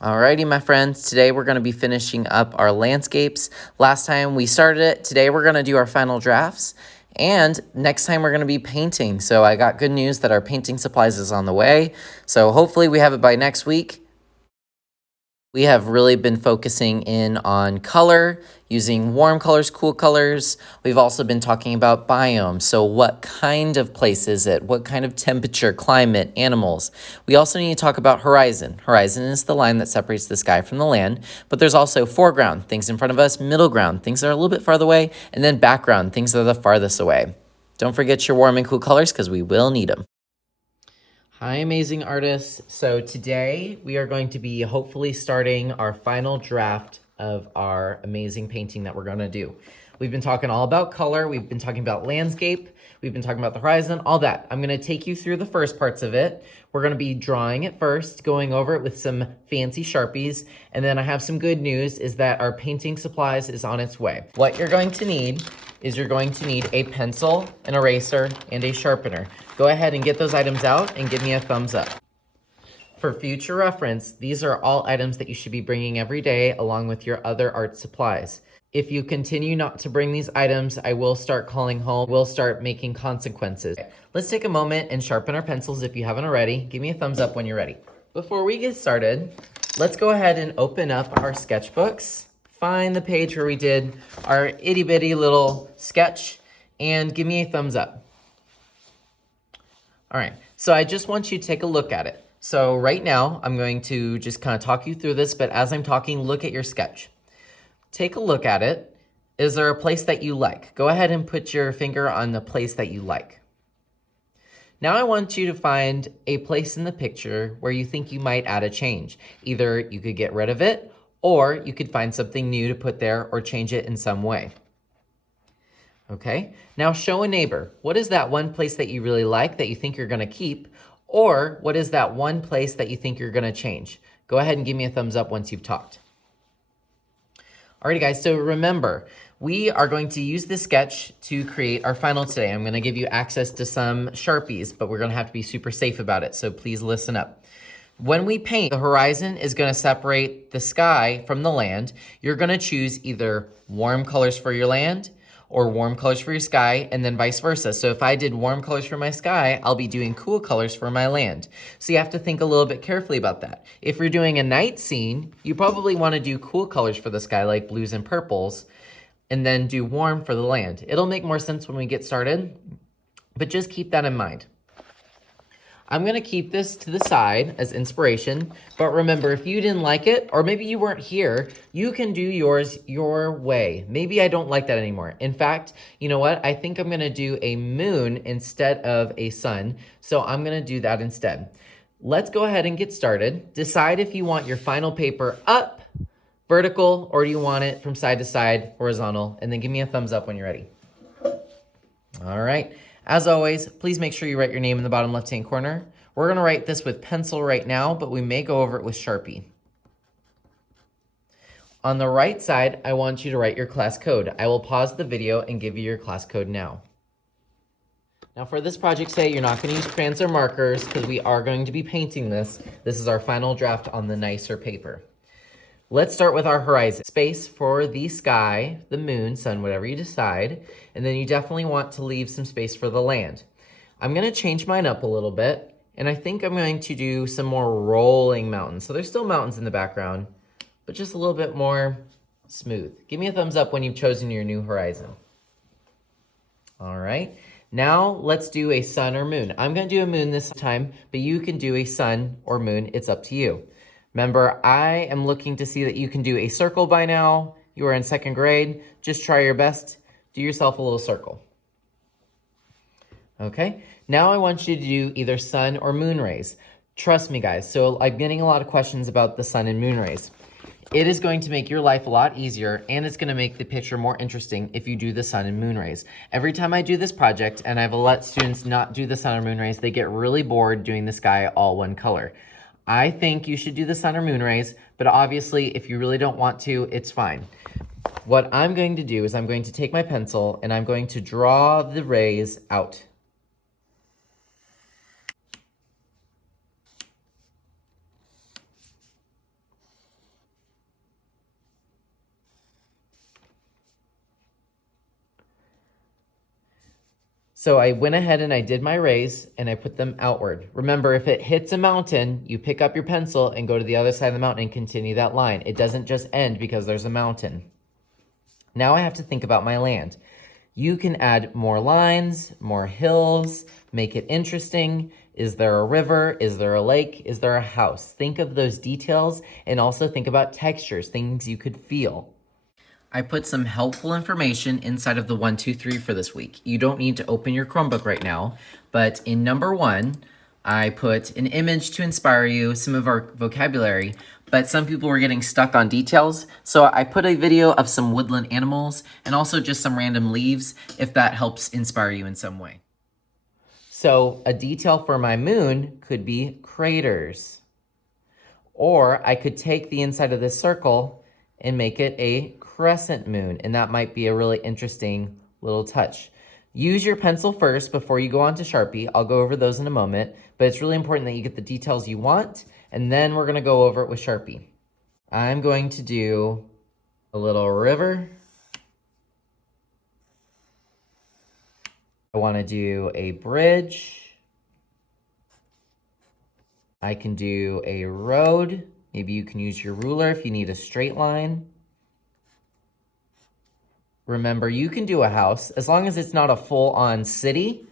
Alrighty, my friends, today we're going to be finishing up our landscapes. Last time we started it, today we're going to do our final drafts, and next time we're going to be painting. So I got good news that our painting supplies is on the way, so hopefully we have it by next week. We have really been focusing in on color, using warm colors, cool colors. We've also been talking about biomes. So what kind of place is it? What kind of temperature, climate, animals? We also need to talk about horizon. Horizon is the line that separates the sky from the land, but there's also foreground, things in front of us, middle ground, things that are a little bit farther away, and then background, things that are the farthest away. Don't forget your warm and cool colors because we will need them. Hi, amazing artists. So today we are going to be hopefully starting our final draft of our amazing painting that we're going to do. We've been talking all about color. We've been talking about landscape. We've been talking about the horizon, all that. I'm going to take you through the first parts of it. We're going to be drawing it first, going over it with some fancy Sharpies. And then I have some good news is that our painting supplies is on its way. What you're going to need is you're going to need a pencil, an eraser, and a sharpener. Go ahead and get those items out and give me a thumbs up. For future reference, these are all items that you should be bringing every day along with your other art supplies. If you continue not to bring these items, I will start calling home. We'll start making consequences. Let's take a moment and sharpen our pencils if you haven't already. Give me a thumbs up when you're ready. Before we get started, let's go ahead and open up our sketchbooks. Find the page where we did our itty bitty little sketch and give me a thumbs up. All right, so I just want you to take a look at it. So right now, I'm going to just kind of talk you through this, but as I'm talking, look at your sketch. Take a look at it. Is there a place that you like? Go ahead and put your finger on the place that you like. Now I want you to find a place in the picture where you think you might add a change. Either you could get rid of it, or you could find something new to put there or change it in some way. Okay, now show a neighbor. What is that one place that you really like that you think you're gonna keep? Or what is that one place that you think you're gonna change? Go ahead and give me a thumbs up once you've talked. Alrighty guys, so remember, we are going to use this sketch to create our final today. I'm gonna give you access to some Sharpies, but we're gonna have to be super safe about it, so please listen up. When we paint, the horizon is gonna separate the sky from the land. You're gonna choose either warm colors for your land or warm colors for your sky, and then vice versa. So if I did warm colors for my sky, I'll be doing cool colors for my land. So you have to think a little bit carefully about that. If you're doing a night scene, you probably wanna do cool colors for the sky, like blues and purples, and then do warm for the land. It'll make more sense when we get started, but just keep that in mind. I'm gonna keep this to the side as inspiration, but remember, if you didn't like it, or maybe you weren't here, you can do yours your way. Maybe I don't like that anymore. In fact, you know what? I think I'm gonna do a moon instead of a sun, so I'm gonna do that instead. Let's go ahead and get started. Decide if you want your final paper up, vertical, or do you want it from side to side, horizontal, and then give me a thumbs up when you're ready. All right. As always, please make sure you write your name in the bottom left-hand corner. We're going to write this with pencil right now, but we may go over it with Sharpie. On the right side, I want you to write your class code. I will pause the video and give you your class code now. Now for this project today, you're not going to use crayons or markers because we are going to be painting this. This is our final draft on the nicer paper. Let's start with our horizon. Space for the sky, the moon, sun, whatever you decide. And then you definitely want to leave some space for the land. I'm gonna change mine up a little bit. And I think I'm going to do some more rolling mountains. So there's still mountains in the background, but just a little bit more smooth. Give me a thumbs up when you've chosen your new horizon. All right, now let's do a sun or moon. I'm gonna do a moon this time, but you can do a sun or moon, it's up to you. Remember, I am looking to see that you can do a circle by now. You are in second grade. Just try your best. Do yourself a little circle. Okay, now I want you to do either sun or moon rays. Trust me, guys. So I'm getting a lot of questions about the sun and moon rays. It is going to make your life a lot easier, and it's going to make the picture more interesting if you do the sun and moon rays. Every time I do this project, and I've let students not do the sun or moon rays, they get really bored doing the sky all one color. I think you should do the sun or moon rays, but obviously if you really don't want to, it's fine. What I'm going to do is I'm going to take my pencil and I'm going to draw the rays out. So I went ahead and I did my rays and I put them outward. Remember, if it hits a mountain, you pick up your pencil and go to the other side of the mountain and continue that line. It doesn't just end because there's a mountain. Now I have to think about my land. You can add more lines, more hills, make it interesting. Is there a river? Is there a lake? Is there a house? Think of those details and also think about textures, things you could feel. I put some helpful information inside of the 1, 2, 3 for this week. You don't need to open your Chromebook right now, but in number 1, I put an image to inspire you, some of our vocabulary, but some people were getting stuck on details, so I put a video of some woodland animals and also just some random leaves if that helps inspire you in some way. So a detail for my moon could be craters. Or I could take the inside of this circle and make it a crescent moon, and that might be a really interesting little touch. Use your pencil first before you go on to Sharpie. I'll go over those in a moment, but it's really important that you get the details you want, and then we're gonna go over it with Sharpie. I'm going to do a little river. I wanna do a bridge. I can do a road. Maybe you can use your ruler if you need a straight line. Remember, you can do a house. As long as it's not a full-on city,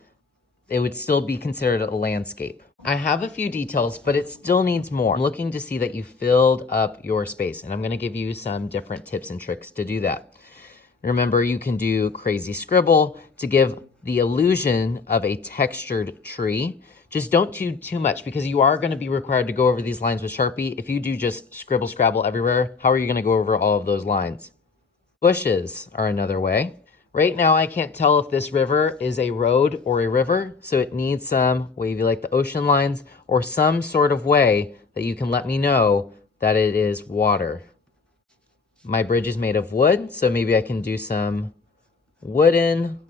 it would still be considered a landscape. I have a few details, but it still needs more. I'm looking to see that you filled up your space, and I'm gonna give you some different tips and tricks to do that. Remember, you can do crazy scribble to give the illusion of a textured tree. Just don't do too much because you are gonna be required to go over these lines with Sharpie. If you do just scribble scrabble everywhere, how are you gonna go over all of those lines? Bushes are another way. Right now, I can't tell if this river is a road or a river, so it needs some wavy like the ocean lines or some sort of way that you can let me know that it is water. My bridge is made of wood, so maybe I can do some wooden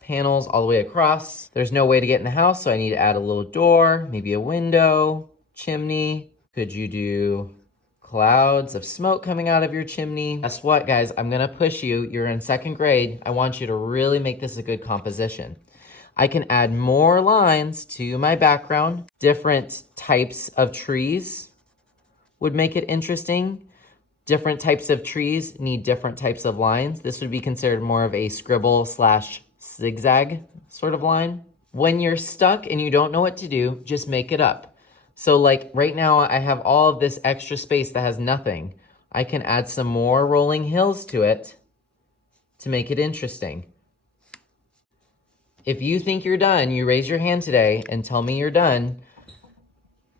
panels all the way across. There's no way to get in the house, so I need to add a little door, maybe a window, chimney. Could you do clouds of smoke coming out of your chimney? Guess what, guys? I'm gonna push you. You're in 2nd grade. I want you to really make this a good composition. I can add more lines to my background. Different types of trees would make it interesting. Different types of trees need different types of lines. This would be considered more of a scribble / zigzag sort of line. When you're stuck and you don't know what to do, just make it up. So like right now I have all of this extra space that has nothing. I can add some more rolling hills to it to make it interesting. If you think you're done, you raise your hand today and tell me you're done,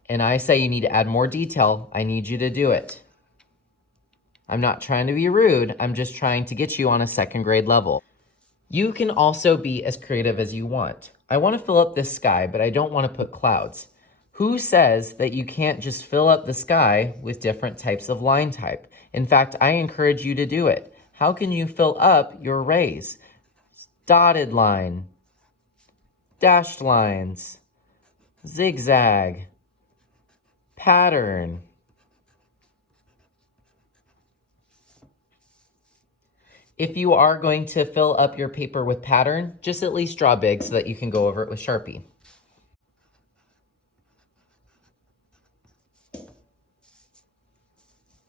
and I say you need to add more detail, I need you to do it. I'm not trying to be rude, I'm just trying to get you on a 2nd grade level. You can also be as creative as you want. I want to fill up this sky, but I don't want to put clouds. Who says that you can't just fill up the sky with different types of line type? In fact, I encourage you to do it. How can you fill up your rays? Dotted line, dashed lines, zigzag, pattern. If you are going to fill up your paper with pattern, just at least draw big so that you can go over it with Sharpie.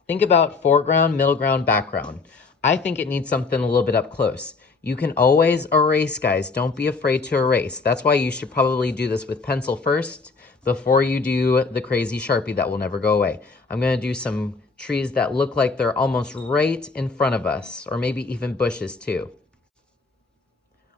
Think about foreground, middle ground, background. I think it needs something a little bit up close. You can always erase, guys. Don't be afraid to erase. That's why you should probably do this with pencil first before you do the crazy Sharpie that will never go away. I'm gonna do some trees that look like they're almost right in front of us, or maybe even bushes too.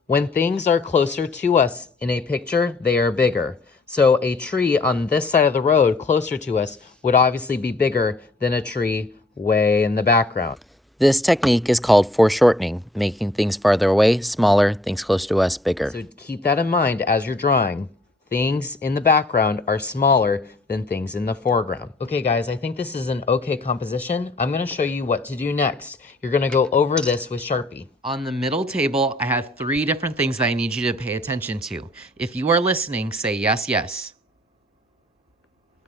When things are closer to us in a picture, they are bigger. So a tree on this side of the road closer to us would obviously be bigger than a tree way in the background. This technique is called foreshortening, making things farther away smaller, things close to us bigger. So keep that in mind as you're drawing. Things in the background are smaller than things in the foreground. Okay guys, I think this is an okay composition. I'm gonna show you what to do next. You're gonna go over this with Sharpie. On the middle table, I have 3 different things that I need you to pay attention to. If you are listening, say yes, yes.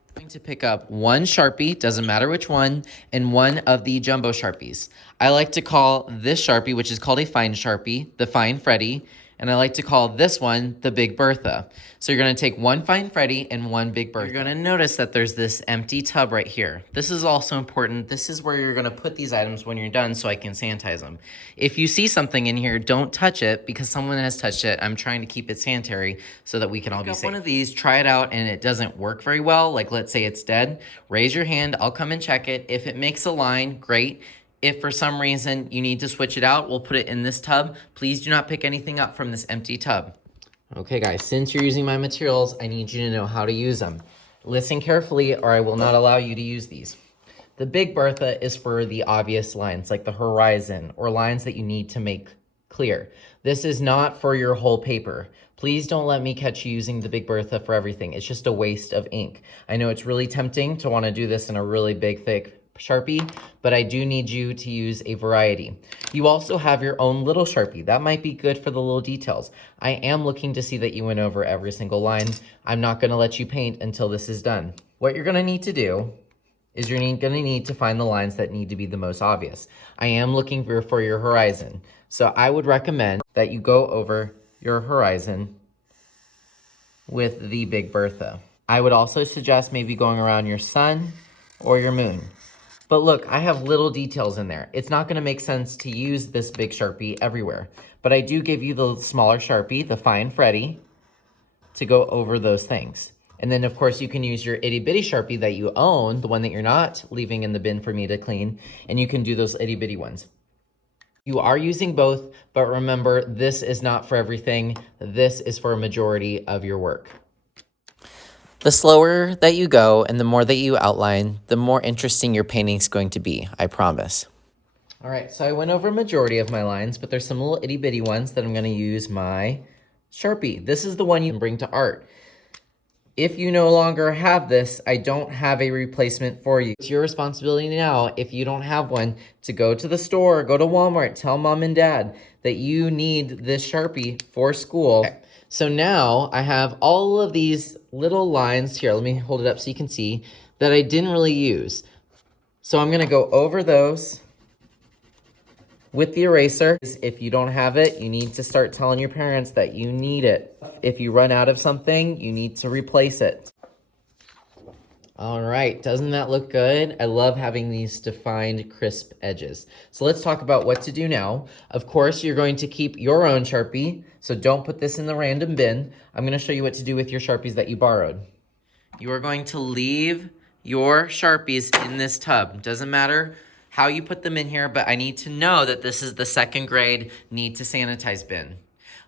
I'm going to pick up 1 Sharpie, doesn't matter which one, and 1 of the jumbo Sharpies. I like to call this Sharpie, which is called a fine Sharpie, the Fine Freddy, And I like to call this one the Big Bertha. So you're gonna take one Find Freddy and one Big Bertha. You're gonna notice that there's this empty tub right here. This is also important. This is where you're gonna put these items when you're done so I can sanitize them. If you see something in here, don't touch it because someone has touched it. I'm trying to keep it sanitary so that we can all be safe. One of these, try it out, and it doesn't work very well, like let's say it's dead, raise your hand, I'll come and check it. If it makes a line, great. If for some reason you need to switch it out, we'll put it in this tub. Please do not pick anything up from this empty tub. Okay guys, since you're using my materials, I need you to know how to use them. Listen carefully or I will not allow you to use these. The Big Bertha is for the obvious lines, like the horizon, or lines that you need to make clear. This is not for your whole paper. Please don't let me catch you using the Big Bertha for everything. It's just a waste of ink. I know it's really tempting to want to do this in a really big, thick Sharpie, but I do need you to use a variety. You also have your own little Sharpie. That might be good for the little details. I am looking to see that you went over every single line. I'm not going to let you paint until this is done. What you're going to need to do is you're going to need to find the lines that need to be the most obvious. I am looking for your horizon. So I would recommend that you go over your horizon with the Big Bertha. I would also suggest maybe going around your sun or your moon. But look, I have little details in there. It's not gonna make sense to use this big Sharpie everywhere, but I do give you the smaller Sharpie, the Find Freddy, to go over those things. And then of course you can use your itty bitty Sharpie that you own, the one that you're not leaving in the bin for me to clean, and you can do those itty bitty ones. You are using both, but remember, this is not for everything. This is for a majority of your work. The slower that you go and the more that you outline, the more interesting your painting's going to be, I promise. All right, so I went over a majority of my lines, but there's some little itty bitty ones that I'm gonna use my Sharpie. This is the one you can bring to art. If you no longer have this, I don't have a replacement for you. It's your responsibility now, if you don't have one, to go to the store, go to Walmart, tell mom and dad that you need this Sharpie for school. Okay. So now I have all of these little lines here. Let me hold it up so you can see that I didn't really use. So I'm gonna go over those with the eraser. If you don't have it, you need to start telling your parents that you need it. If you run out of something, you need to replace it. All right, doesn't that look good? I love having these defined, crisp edges. So let's talk about what to do now. Of course, you're going to keep your own Sharpie, so don't put this in the random bin. I'm gonna show you what to do with your Sharpies that you borrowed. You are going to leave your Sharpies in this tub. Doesn't matter how you put them in here, but I need to know that this is the second grade need to sanitize bin.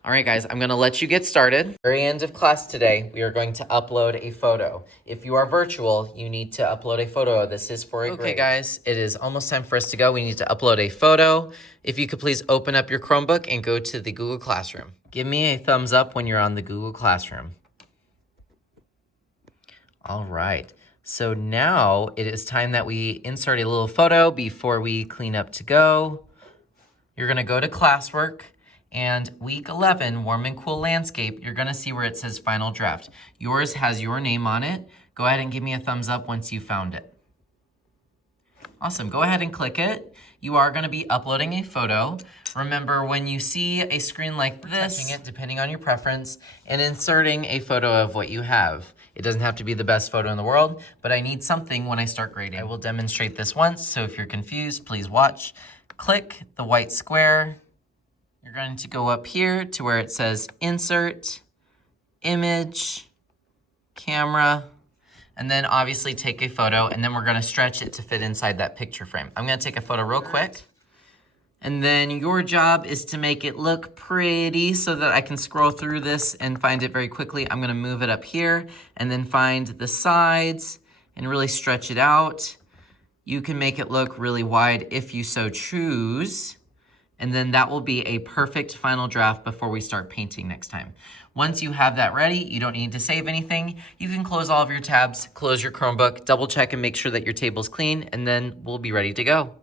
All right, guys, I'm gonna let you get started. Very end of class today, we are going to upload a photo. If you are virtual, you need to upload a photo. This is for a grade. Okay, guys, it is almost time for us to go. We need to upload a photo. If you could please open up your Chromebook and go to the Google Classroom. Give me a thumbs up when you're on the Google Classroom. All right, so now it is time that we insert a little photo before we clean up to go. You're gonna go to classwork. And week 11, warm and cool landscape, you're gonna see where it says final draft. Yours has your name on it. Go ahead and give me a thumbs up once you found it. Awesome, go ahead and click it. You are gonna be uploading a photo. Remember, when you see a screen like this, touching it depending on your preference, and inserting a photo of what you have. It doesn't have to be the best photo in the world, but I need something when I start grading. I will demonstrate this once, so if you're confused, please watch. Click the white square. You're going to go up here to where it says Insert, Image, Camera, and then obviously take a photo, and then we're gonna stretch it to fit inside that picture frame. I'm gonna take a photo real quick, and then your job is to make it look pretty so that I can scroll through this and find it very quickly. I'm gonna move it up here, and then find the sides and really stretch it out. You can make it look really wide if you so choose. And then that will be a perfect final draft before we start painting next time. Once you have that ready, you don't need to save anything. You can close all of your tabs, close your Chromebook, double check and make sure that your table's clean, and then we'll be ready to go.